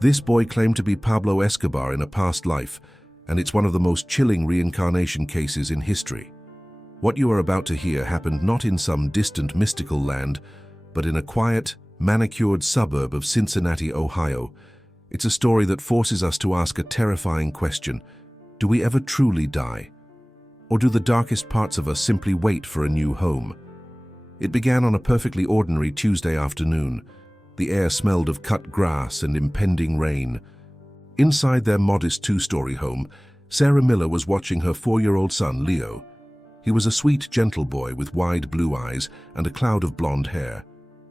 This boy claimed to be Pablo Escobar in a past life, and it's one of the most chilling reincarnation cases in history. What you are about to hear happened not in some distant mystical land, but in a quiet, manicured suburb of Cincinnati, Ohio. It's a story that forces us to ask a terrifying question: do we ever truly die? Or do the darkest parts of us simply wait for a new home? It began on a perfectly ordinary Tuesday afternoon. The air smelled of cut grass and impending rain. Inside their modest two-story home, Sarah Miller was watching her 4-year-old son, Leo. He was a sweet, gentle boy with wide blue eyes and a cloud of blonde hair.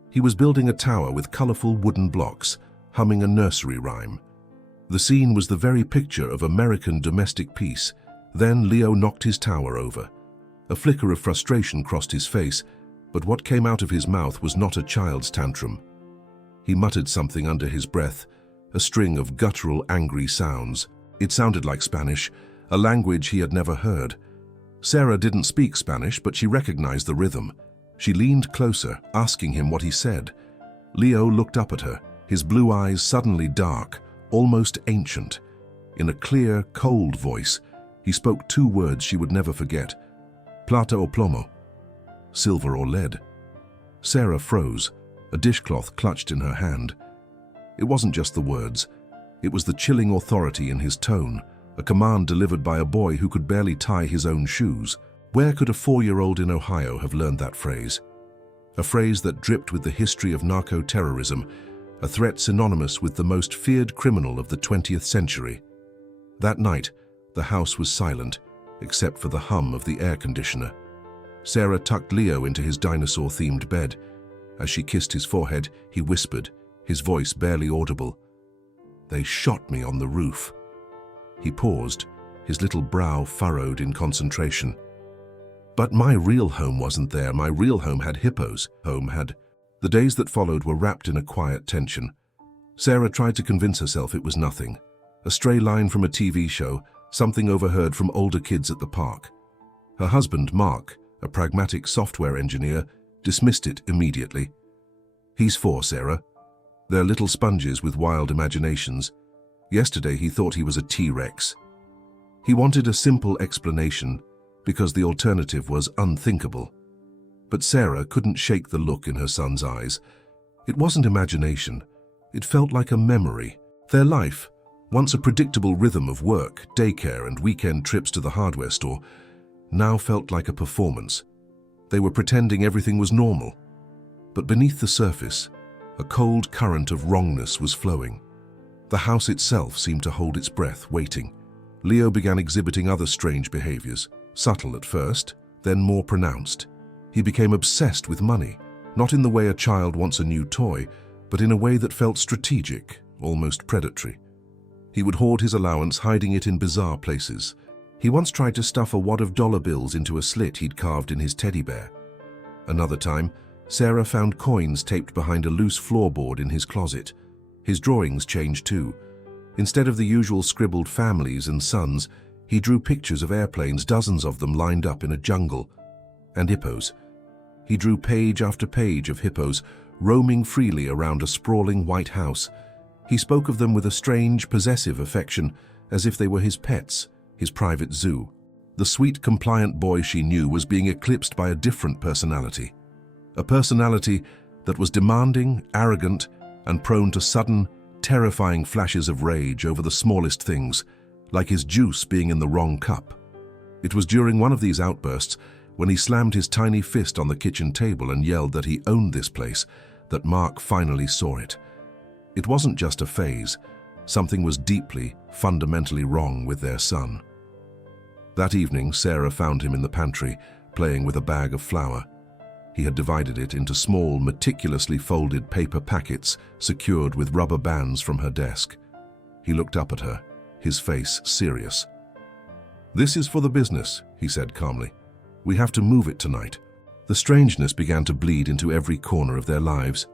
He was building a tower with colorful wooden blocks, humming a nursery rhyme. The scene was the very picture of American domestic peace. Then Leo knocked his tower over. A flicker of frustration crossed his face, but what came out of his mouth was not a child's tantrum. He muttered something under his breath, a string of guttural, angry sounds. It sounded like Spanish, a language he had never heard. Sarah didn't speak Spanish, but she recognized the rhythm. She leaned closer, asking him what he said. Leo looked up at her, his blue eyes suddenly dark, almost ancient. In a clear, cold voice, he spoke 2 words she would never forget: plata o plomo, silver or lead. Sarah froze, a dishcloth clutched in her hand. It wasn't just the words. It was the chilling authority in his tone, a command delivered by a boy who could barely tie his own shoes. Where could a 4-year-old in Ohio have learned that phrase? A phrase that dripped with the history of narco-terrorism, a threat synonymous with the most feared criminal of the 20th century. That night, the house was silent, except for the hum of the air conditioner. Sarah tucked Leo into his dinosaur-themed bed. As she kissed his forehead, he whispered, his voice barely audible, "They shot me on the roof." He paused, his little brow furrowed in concentration. "But my real home wasn't there. My real home had hippos. The days that followed were wrapped in a quiet tension. Sarah tried to convince herself it was nothing. A stray line from a TV show, something overheard from older kids at the park. Her husband, Mark, a pragmatic software engineer, dismissed it immediately. "He's 4, Sarah. They're little sponges with wild imaginations. Yesterday he thought he was a T-Rex." He wanted a simple explanation, because the alternative was unthinkable. But Sarah couldn't shake the look in her son's eyes. It wasn't imagination. It felt like a memory. Their life, once a predictable rhythm of work, daycare, and weekend trips to the hardware store, now felt like a performance. They were pretending everything was normal. But beneath the surface, a cold current of wrongness was flowing. The house itself seemed to hold its breath, waiting. Leo began exhibiting other strange behaviors, subtle at first, then more pronounced. He became obsessed with money, not in the way a child wants a new toy, but in a way that felt strategic, almost predatory. He would hoard his allowance, hiding it in bizarre places. He once tried to stuff a wad of dollar bills into a slit he'd carved in his teddy bear. Another time, Sarah found coins taped behind a loose floorboard in his closet. His drawings changed too. Instead of the usual scribbled families and sons, he drew pictures of airplanes, dozens of them lined up in a jungle, and hippos. He drew page after page of hippos, roaming freely around a sprawling white house. He spoke of them with a strange, possessive affection, as if they were his pets, his private zoo. The sweet, compliant boy she knew was being eclipsed by a different personality. A personality that was demanding, arrogant, and prone to sudden, terrifying flashes of rage over the smallest things, like his juice being in the wrong cup. It was during one of these outbursts, when he slammed his tiny fist on the kitchen table and yelled that he owned this place, that Mark finally saw it. It wasn't just a phase. Something was deeply, fundamentally wrong with their son. That evening, Sarah found him in the pantry, playing with a bag of flour. He had divided it into small, meticulously folded paper packets secured with rubber bands from her desk. He looked up at her, his face serious. "This is for the business," he said calmly. "We have to move it tonight." The strangeness began to bleed into every corner of their lives.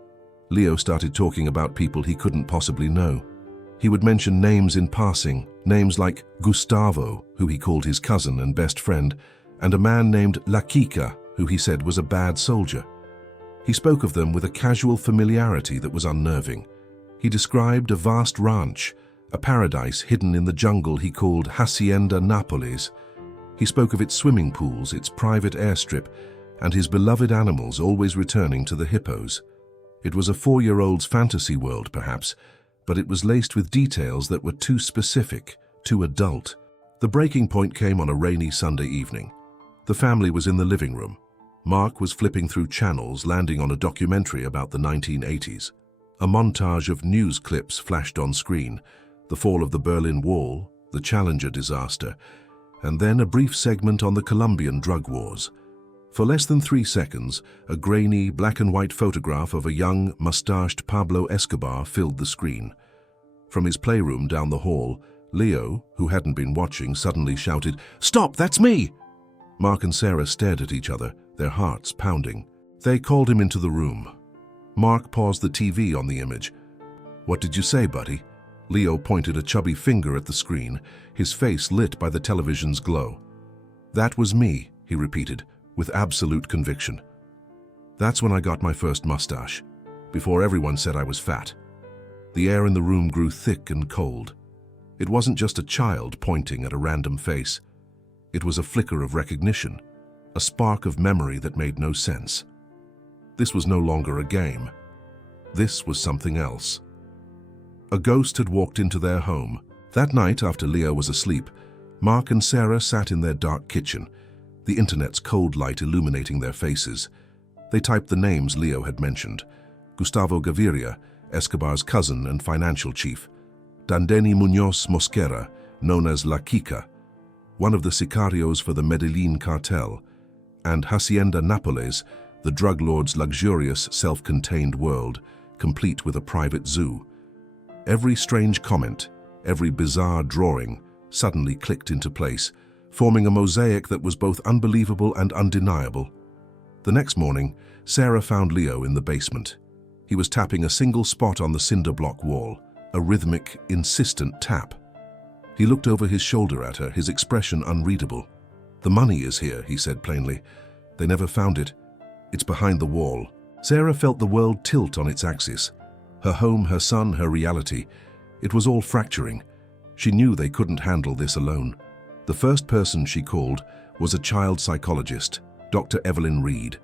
Leo started talking about people he couldn't possibly know. He would mention names in passing, names like Gustavo, who he called his cousin and best friend, and a man named La Kika, who he said was a bad soldier. He spoke of them with a casual familiarity that was unnerving. He described a vast ranch, a paradise hidden in the jungle he called Hacienda Nápoles. He spoke of its swimming pools, its private airstrip, and his beloved animals always returning to the hippos. It was a 4-year-old's fantasy world, perhaps, but it was laced with details that were too specific, too adult. The breaking point came on a rainy Sunday evening. The family was in the living room. Mark was flipping through channels, landing on a documentary about the 1980s. A montage of news clips flashed on screen: the fall of the Berlin Wall, the Challenger disaster, and then a brief segment on the Colombian drug wars. For less than 3 seconds, a grainy, black-and-white photograph of a young, mustached Pablo Escobar filled the screen. From his playroom down the hall, Leo, who hadn't been watching, suddenly shouted, "Stop, that's me!" Mark and Sarah stared at each other, their hearts pounding. They called him into the room. Mark paused the TV on the image. "What did you say, buddy?" Leo pointed a chubby finger at the screen, his face lit by the television's glow. "That was me," he repeated, with absolute conviction. "That's when I got my first mustache, before everyone said I was fat." The air in the room grew thick and cold. It wasn't just a child pointing at a random face. It was a flicker of recognition, a spark of memory that made no sense. This was no longer a game. This was something else. A ghost had walked into their home. That night, after Leo was asleep, Mark and Sarah sat in their dark kitchen, the internet's cold light illuminating their faces. They typed the names Leo had mentioned: Gustavo Gaviria, Escobar's cousin and financial chief; Dandeni Muñoz Mosquera, known as La Kika, one of the sicarios for the Medellin cartel; and Hacienda Nápoles, the drug lord's luxurious, self-contained world, complete with a private zoo. Every strange comment, every bizarre drawing, suddenly clicked into place, forming a mosaic that was both unbelievable and undeniable. The next morning, Sarah found Leo in the basement. He was tapping a single spot on the cinder block wall, a rhythmic, insistent tap. He looked over his shoulder at her, his expression unreadable. "The money is here," he said plainly. "They never found it. It's behind the wall." Sarah felt the world tilt on its axis. Her home, her son, her reality. It was all fracturing. She knew they couldn't handle this alone. The first person she called was a child psychologist, Dr. Evelyn Reed,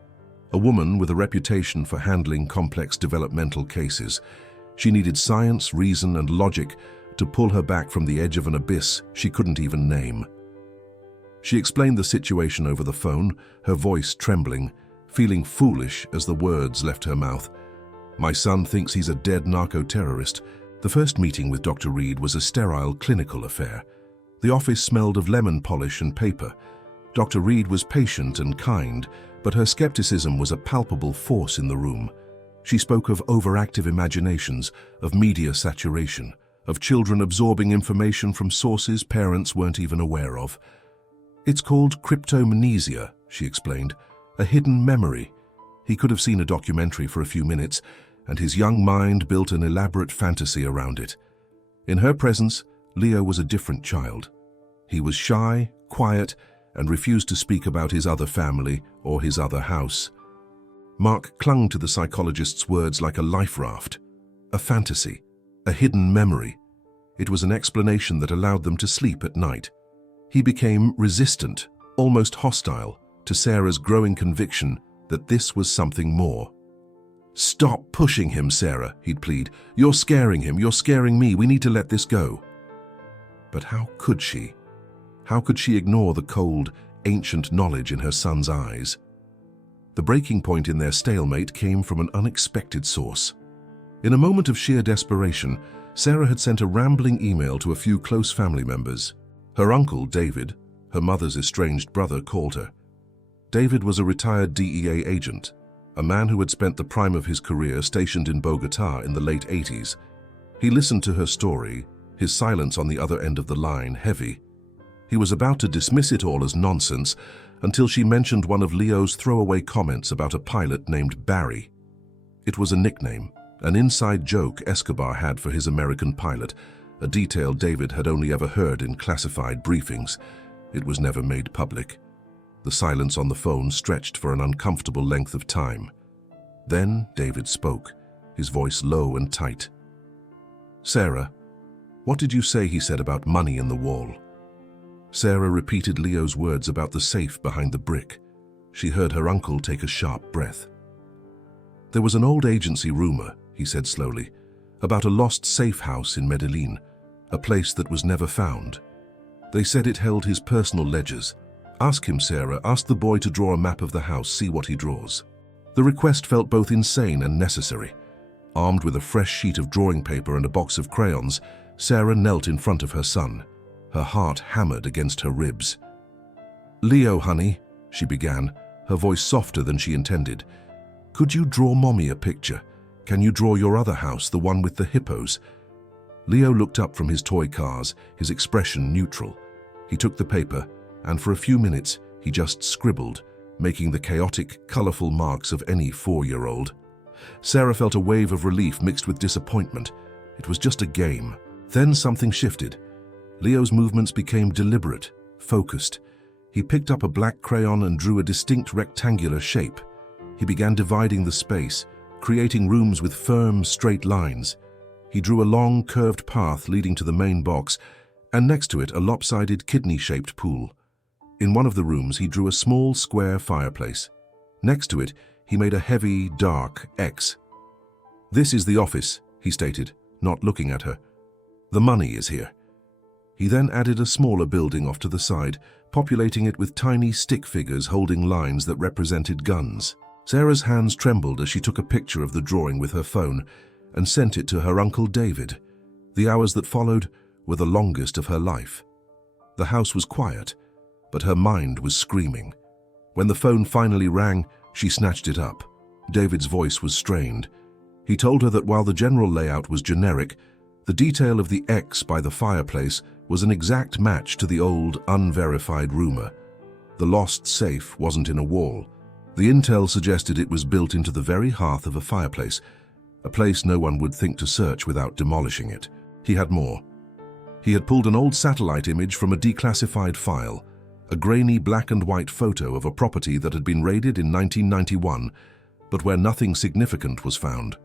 a woman with a reputation for handling complex developmental cases. She needed science, reason, and logic to pull her back from the edge of an abyss she couldn't even name. She explained the situation over the phone, her voice trembling, feeling foolish as the words left her mouth. "My son thinks he's a dead narco-terrorist." The first meeting with Dr. Reed was a sterile clinical affair. The office smelled of lemon polish and paper. Dr. Reed was patient and kind, but her skepticism was a palpable force in the room. She spoke of overactive imaginations, of media saturation, of children absorbing information from sources parents weren't even aware of. "It's called cryptomnesia," she explained, "a hidden memory." He could have seen a documentary for a few minutes, and his young mind built an elaborate fantasy around it. In her presence, Leo was a different child. He was shy, quiet, and refused to speak about his other family or his other house. Mark clung to the psychologist's words like a life raft. A fantasy, a hidden memory. It was an explanation that allowed them to sleep at night. He became resistant, almost hostile, to Sarah's growing conviction that this was something more. "Stop pushing him, Sarah," he'd plead. "You're scaring him, you're scaring me, we need to let this go." But how could she? How could she ignore the cold, ancient knowledge in her son's eyes? The breaking point in their stalemate came from an unexpected source. In a moment of sheer desperation, Sarah had sent a rambling email to a few close family members. Her uncle, David, her mother's estranged brother, called her. David was a retired DEA agent, a man who had spent the prime of his career stationed in Bogotá in the late 80s. He listened to her story, his silence on the other end of the line heavy. He was about to dismiss it all as nonsense until she mentioned one of Leo's throwaway comments about a pilot named Barry. It was a nickname, an inside joke Escobar had for his American pilot, a detail David had only ever heard in classified briefings. It was never made public. The silence on the phone stretched for an uncomfortable length of time. Then David spoke, his voice low and tight. "Sarah, what did you say he said about money in the wall?" Sarah repeated Leo's words about the safe behind the brick. She heard her uncle take a sharp breath. "There was an old agency rumor," he said slowly, "about a lost safe house in Medellin, a place that was never found. They said it held his personal ledgers. Ask him, Sarah, ask the boy to draw a map of the house, see what he draws." The request felt both insane and necessary. Armed with a fresh sheet of drawing paper and a box of crayons, Sarah knelt in front of her son, her heart hammered against her ribs. "Leo, honey," she began, her voice softer than she intended. "Could you draw Mommy a picture? Can you draw your other house, the one with the hippos?" Leo looked up from his toy cars, his expression neutral. He took the paper, and for a few minutes he just scribbled, making the chaotic, colorful marks of any 4-year-old. Sarah felt a wave of relief mixed with disappointment. It was just a game. Then something shifted. Leo's movements became deliberate, focused. He picked up a black crayon and drew a distinct rectangular shape. He began dividing the space, creating rooms with firm, straight lines. He drew a long, curved path leading to the main box, and next to it a lopsided, kidney-shaped pool. In one of the rooms, he drew a small, square fireplace. Next to it, he made a heavy, dark X. "This is the office," he stated, not looking at her. "The money is here." He then added a smaller building off to the side, populating it with tiny stick figures holding lines that represented guns. Sarah's hands trembled as she took a picture of the drawing with her phone and sent it to her uncle David. The hours that followed were the longest of her life. The house was quiet, but her mind was screaming. When the phone finally rang, she snatched it up. David's voice was strained. He told her that while the general layout was generic, the detail of the X by the fireplace was an exact match to the old, unverified rumor. The lost safe wasn't in a wall. The intel suggested it was built into the very hearth of a fireplace, a place no one would think to search without demolishing it. He had more. He had pulled an old satellite image from a declassified file, a grainy black and white photo of a property that had been raided in 1991, but where nothing significant was found.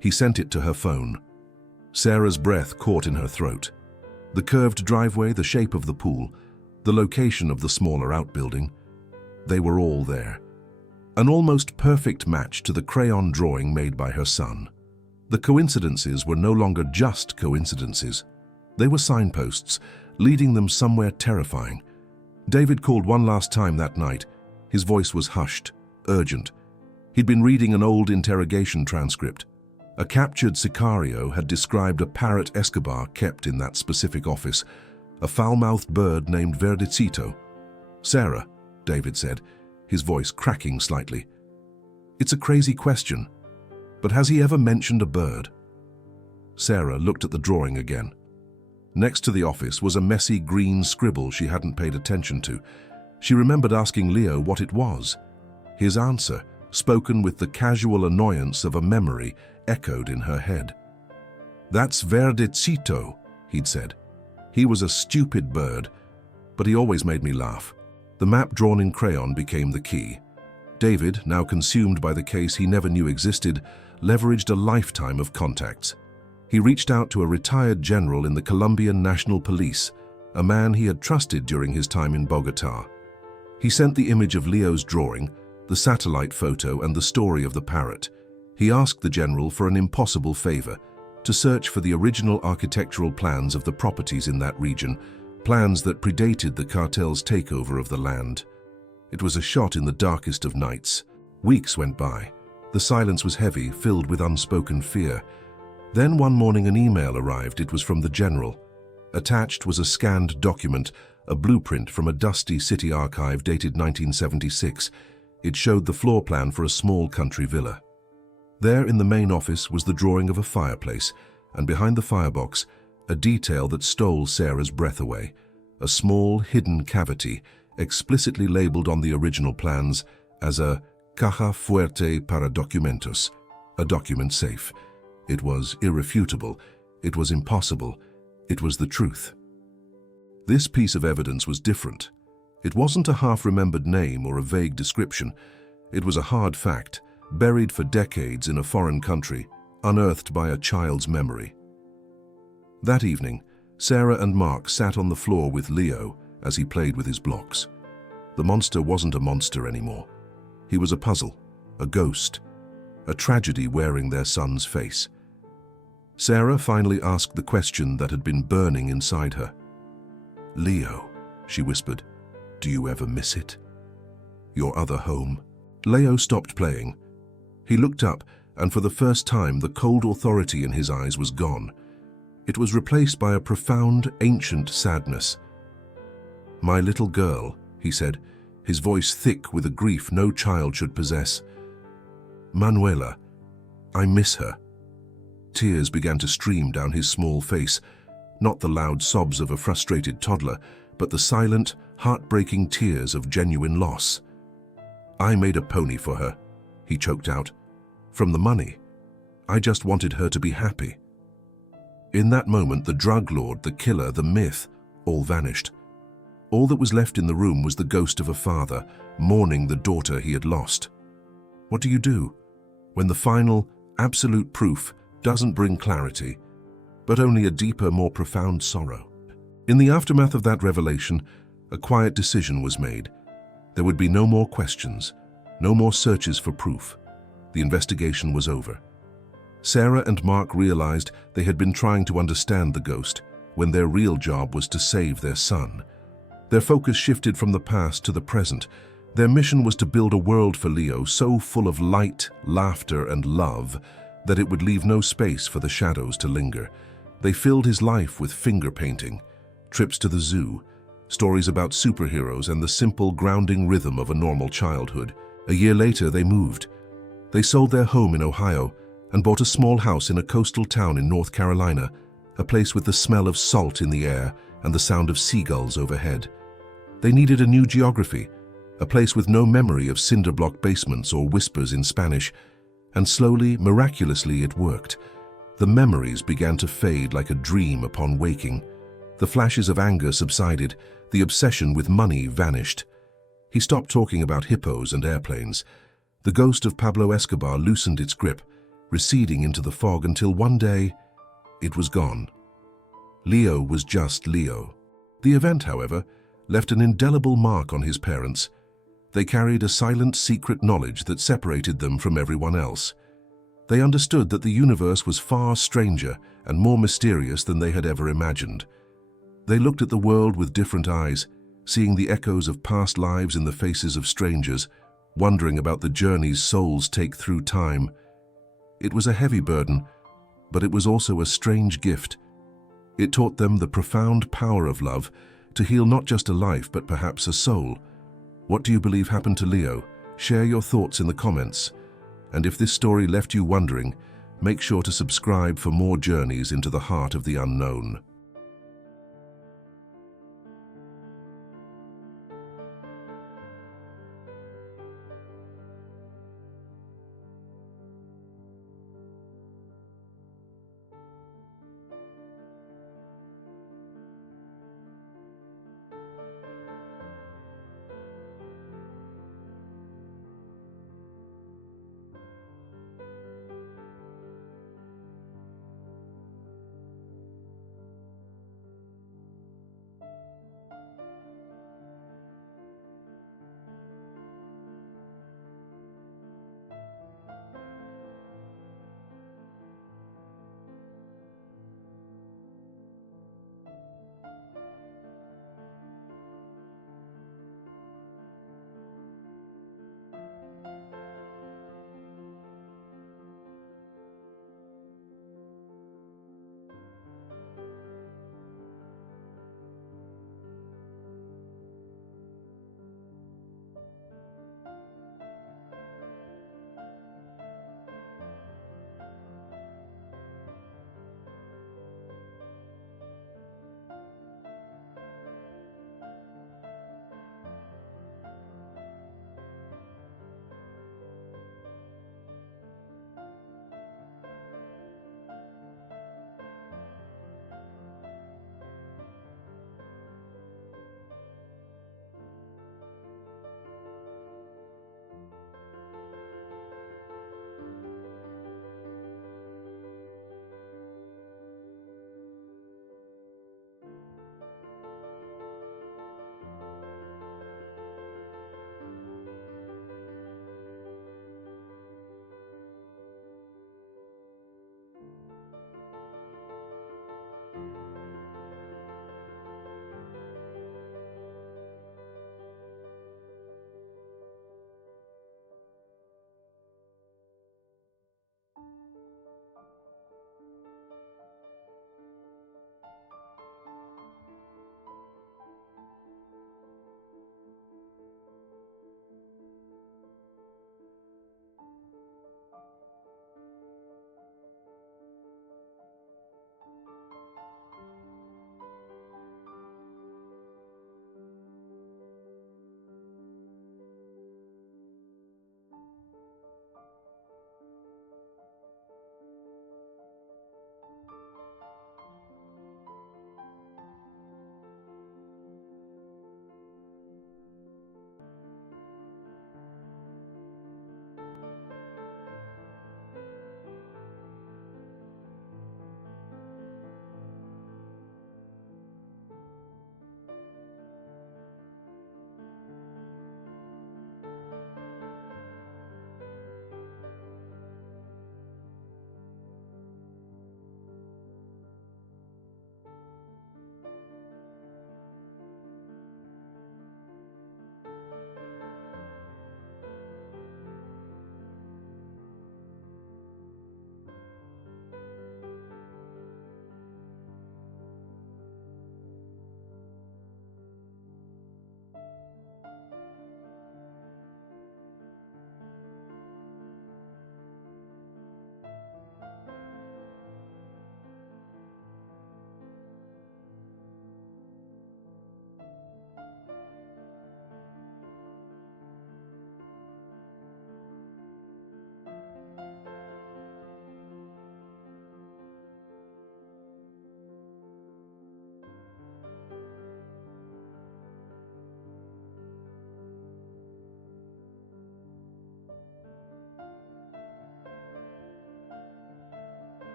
He sent it to her phone. Sarah's breath caught in her throat. The curved driveway, the shape of the pool, the location of the smaller outbuilding, they were all there. An almost perfect match to the crayon drawing made by her son. The coincidences were no longer just coincidences. They were signposts, leading them somewhere terrifying. David called one last time that night. His voice was hushed, urgent. He'd been reading an old interrogation transcript. A captured sicario had described a parrot Escobar kept in that specific office, a foul-mouthed bird named Verdecito. "Sarah," David said, his voice cracking slightly. "It's a crazy question, but has he ever mentioned a bird?" Sarah looked at the drawing again. Next to the office was a messy green scribble she hadn't paid attention to. She remembered asking Leo what it was. His answer, spoken with the casual annoyance of a memory, echoed in her head. "That's Verdecito," he'd said. "He was a stupid bird, but he always made me laugh." The map drawn in crayon became the key. David, now consumed by the case he never knew existed, leveraged a lifetime of contacts. He reached out to a retired general in the Colombian National Police, a man he had trusted during his time in Bogotá. He sent the image of Leo's drawing, the satellite photo, and the story of the parrot. He asked the general for an impossible favor, to search for the original architectural plans of the properties in that region, plans that predated the cartel's takeover of the land. It was a shot in the darkest of nights. Weeks went by. The silence was heavy, filled with unspoken fear. Then one morning an email arrived. It was from the general. Attached was a scanned document, a blueprint from a dusty city archive dated 1976. It showed the floor plan for a small country villa. There in the main office was the drawing of a fireplace, and behind the firebox, a detail that stole Sarah's breath away. A small, hidden cavity, explicitly labeled on the original plans as a caja fuerte para documentos, a document safe. It was irrefutable. It was impossible. It was the truth. This piece of evidence was different. It wasn't a half-remembered name or a vague description. It was a hard fact, buried for decades in a foreign country, unearthed by a child's memory. That evening, Sarah and Mark sat on the floor with Leo as he played with his blocks. The monster wasn't a monster anymore. He was a puzzle, a ghost, a tragedy wearing their son's face. Sarah finally asked the question that had been burning inside her. "Leo," she whispered, "do you ever miss it? Your other home?" Leo stopped playing. He looked up, and for the first time the cold authority in his eyes was gone. It was replaced by a profound, ancient sadness. "My little girl," he said, his voice thick with a grief no child should possess. "Manuela, I miss her." Tears began to stream down his small face, not the loud sobs of a frustrated toddler, but the silent, heartbreaking tears of genuine loss. "I made a pony for her," he choked out. "From the money. I just wanted her to be happy." In that moment, the drug lord, the killer, the myth, all vanished. All that was left in the room was the ghost of a father, mourning the daughter he had lost. What do you do when the final, absolute proof doesn't bring clarity, but only a deeper, more profound sorrow? In the aftermath of that revelation, a quiet decision was made. There would be no more questions, no more searches for proof. The investigation was over. Sarah and Mark realized they had been trying to understand the ghost when their real job was to save their son. Their focus shifted from the past to the present. Their mission was to build a world for Leo so full of light, laughter, and love that it would leave no space for the shadows to linger. They filled his life with finger painting, trips to the zoo, stories about superheroes, and the simple, grounding rhythm of a normal childhood. A year later, they moved. They sold their home in Ohio and bought a small house in a coastal town in North Carolina, a place with the smell of salt in the air and the sound of seagulls overhead. They needed a new geography, a place with no memory of cinder-block basements or whispers in Spanish, and slowly, miraculously, it worked. The memories began to fade like a dream upon waking. The flashes of anger subsided, the obsession with money vanished. He stopped talking about hippos and airplanes. The ghost of Pablo Escobar loosened its grip, receding into the fog until one day, it was gone. Leo was just Leo. The event, however, left an indelible mark on his parents. They carried a silent, secret knowledge that separated them from everyone else. They understood that the universe was far stranger and more mysterious than they had ever imagined. They looked at the world with different eyes, seeing the echoes of past lives in the faces of strangers, wondering about the journeys souls take through time. It was a heavy burden, but it was also a strange gift. It taught them the profound power of love to heal not just a life, but perhaps a soul. What do you believe happened to Leo? Share your thoughts in the comments. And if this story left you wondering, make sure to subscribe for more journeys into the heart of the unknown.